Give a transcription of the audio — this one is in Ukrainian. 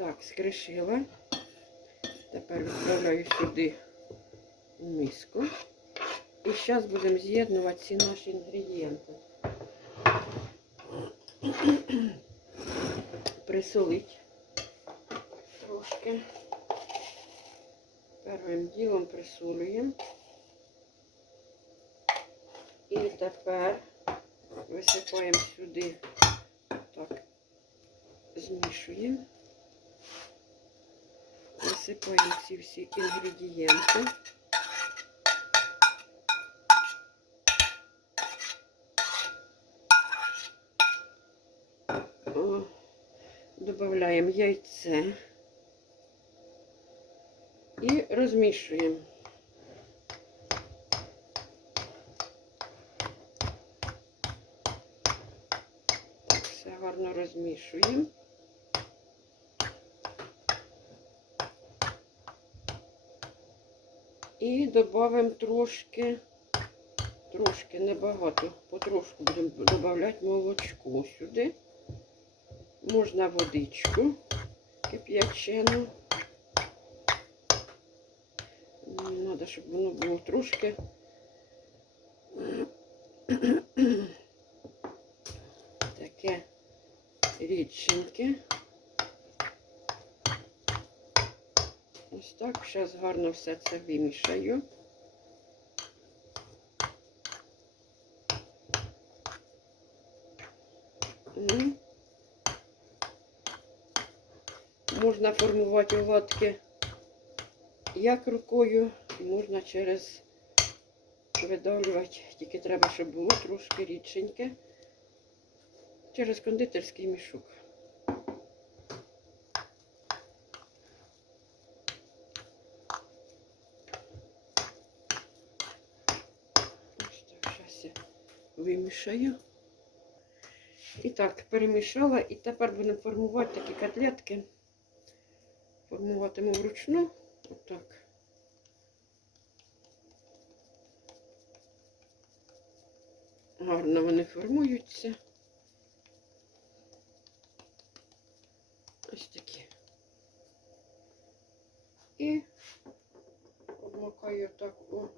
Так, скришила. Тепер відправляю сюди в миску. І зараз будемо з'єднувати всі наші інгредієнти. Присолить трошки. Першим ділом присолюємо. І тепер висипаємо сюди, так, змішуємо. Висипаємо ці всі інгредієнти. Добавляємо яйце і розмішуємо. Так, все гарно розмішуємо. І додамо трошки, трошки небагато, потрошку будемо додавати молочко сюди. Можна водичку кип'ячену. Треба, щоб воно було трошки таке рідшеньке. Так, зараз гарно все це вимішаю. Можна формувати оладки як рукою, можна через видавлювати. Тільки треба, щоб було трошки рідшеньке. Через кондитерський мішок. Ось так, зараз я вимішаю. І так, перемішала. І тепер будемо формувати такі котлетки. Формуватиму вручну. Отак. Гарно вони формуються. Ось такі. І обмакаю так у